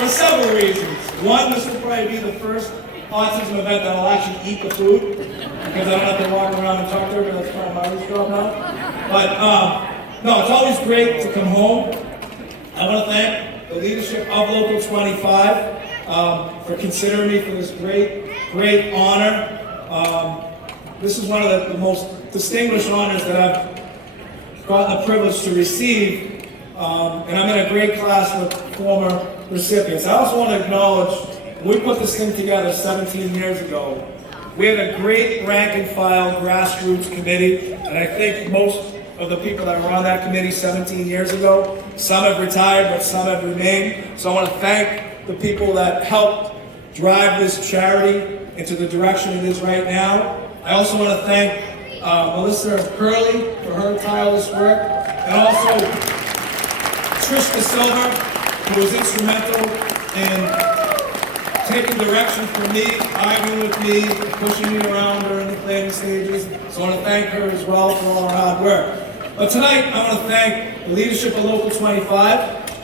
For several reasons. One, this will probably be the first autism event that I'll actually eat the food, because I don't have to walk around and talk to everybody. That's part of my job now. But no, it's always great to come home. I want to thank the leadership of Local 25 for considering me for this great honor. This is one of the most distinguished honors that I've gotten the privilege to receive, and I'm in a great class with former recipients. I also want to acknowledge, when we put this thing together 17 years ago, we had a great rank and file grassroots committee, and I think most of the people that were on that committee 17 years ago, some have retired, but some have remained. So I want to thank the people that helped drive this charity into the direction it is right now. I also want to thank Melissa Curley for her tireless work, and also Trish DeSilva, who was instrumental in taking direction from me, arguing with me, pushing me around during the planning stages. So I want to thank her as well for all her hard work. But tonight, I want to thank the leadership of Local 25.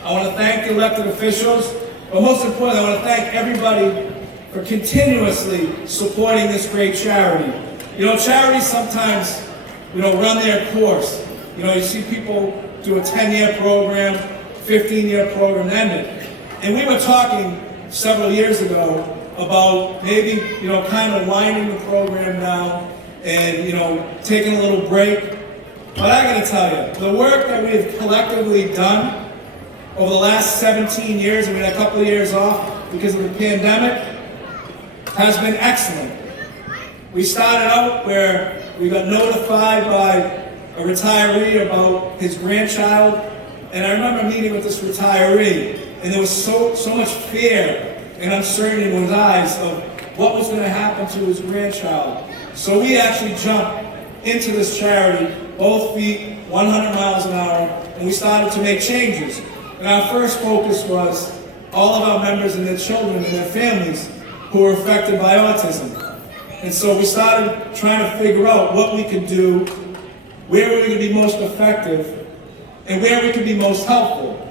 I want to thank the elected officials. But most importantly, I want to thank everybody for continuously supporting this great charity. You know, charities sometimes, run their course. You see people do a 10-year program, 15-year program, end it. And we were talking several years ago about maybe, kind of winding the program down and, taking a little break. But I gotta tell you, the work that we have collectively done over the last 17 years, and we had a couple of years off because of the pandemic, has been excellent. We started out where we got notified by a retiree about his grandchild, and I remember meeting with this retiree, and there was so much fear and uncertainty in his eyes of what was going to happen to his grandchild. So we actually jumped into this charity, both feet, 100 miles an hour, and we started to make changes. And our first focus was all of our members and their children and their families who were affected by autism. And so we started trying to figure out what we could do, where we could be most effective, and where we could be most helpful.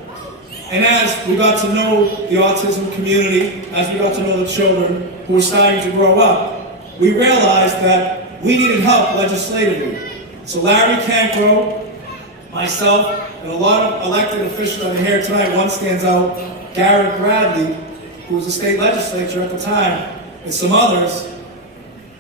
And as we got to know the autism community, as we got to know the children who were starting to grow up, we realized that we needed help legislatively. So Larry Cancro, myself, and a lot of elected officials that are here tonight, one stands out, Garrett Bradley, who was the state legislature at the time, and some others,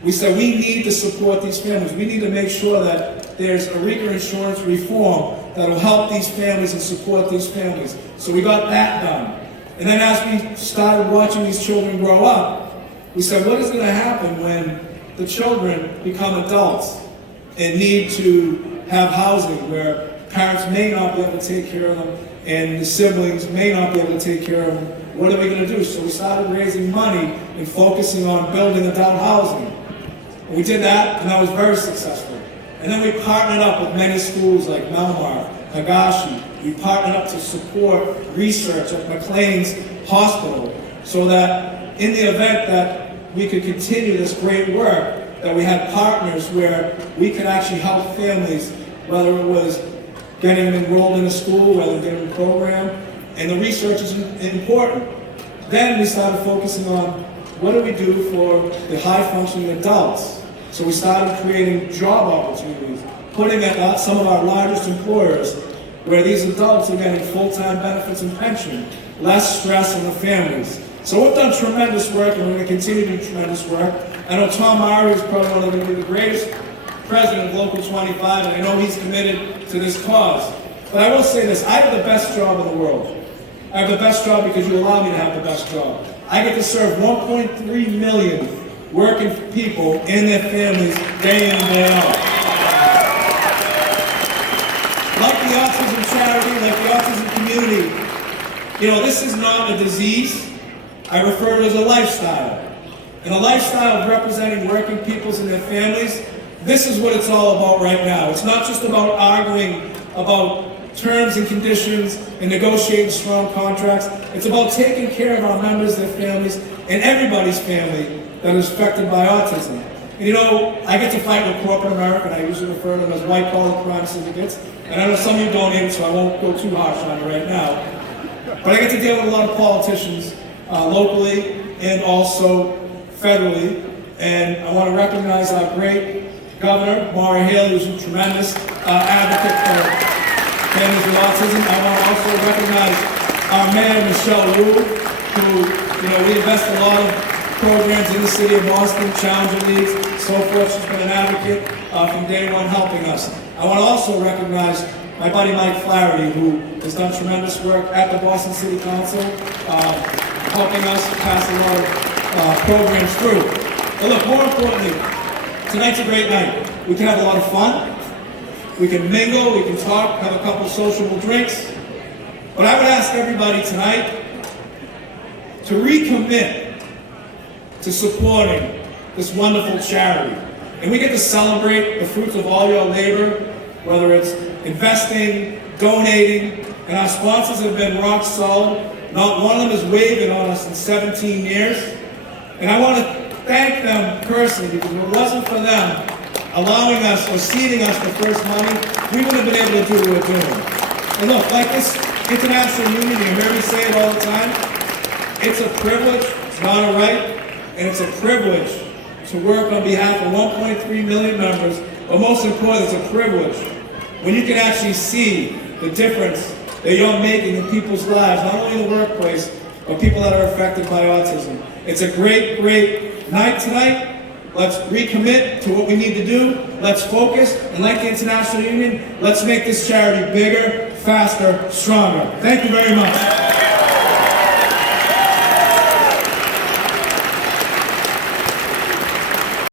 we said we need to support these families. We need to make sure that there's a RECA insurance reform that will help these families and support these families. So we got that done. And then as we started watching these children grow up, we said, what is going to happen when the children become adults and need to have housing where parents may not be able to take care of them and the siblings may not be able to take care of them? What are we going to do? So we started raising money and focusing on building adult housing. We did that, and that was very successful. And then we partnered up with many schools like Melmar, Higashi. We partnered up to support research at McLean's Hospital so that in the event that we could continue this great work, that we had partners where we could actually help families, whether it was getting them enrolled in a school, whether getting them a program, and the research is important. Then we started focusing on what do we do for the high-functioning adults? So we started creating job opportunities, putting at some of our largest employers where these adults are getting full-time benefits and pension, less stress on the families. So we've done tremendous work, and we're going to continue to do tremendous work. I know Tom Murray is probably going to be the greatest president of Local 25, and I know he's committed to this cause. But I will say this, I have the best job in the world. I have the best job because you allow me to have the best job. I get to serve 1.3 million working people and their families day in and day out. Like the autism charity, like the autism community, this is not a disease. I refer to it as a lifestyle. And a lifestyle of representing working peoples and their families, this is what it's all about right now. It's not just about arguing about terms and conditions and negotiating strong contracts. It's about taking care of our members, their families, and everybody's family that is affected by autism. And I get to fight with corporate America, and I usually refer to them as white-collar crime syndicates. And I know some of you don't either, so I won't go too harsh on it right now. But I get to deal with a lot of politicians locally and also federally. And I want to recognize our great Governor, Maura Haley, who's a tremendous advocate for families with autism. I want to also recognize our Mayor, Michelle Wu, who, we invest a lot of programs in the city of Boston, Challenger Leagues, so forth. She's been an advocate from day one helping us. I want to also recognize my buddy Mike Flaherty, who has done tremendous work at the Boston City Council, helping us pass a lot of programs through. But look, more importantly, tonight's a great night. We can have a lot of fun. We can mingle, we can talk, have a couple sociable drinks. But I would ask everybody tonight to recommit to supporting this wonderful charity. And we get to celebrate the fruits of all your labor, whether it's investing, donating, and our sponsors have been rock solid. Not one of them is waving on us in 17 years. And I want to thank them personally, because if it wasn't for them allowing us or seeding us the first money, we wouldn't have been able to do what we're doing. And look, like this international union, you hear me say it all the time, it's a privilege, it's not a right, and it's a privilege to work on behalf of 1.3 million members, but most importantly, it's a privilege when you can actually see the difference that you're making in people's lives, not only in the workplace, but people that are affected by autism. It's a great, great night tonight. Let's recommit to what we need to do. Let's focus, and like the International Union, let's make this charity bigger, faster, stronger. Thank you very much.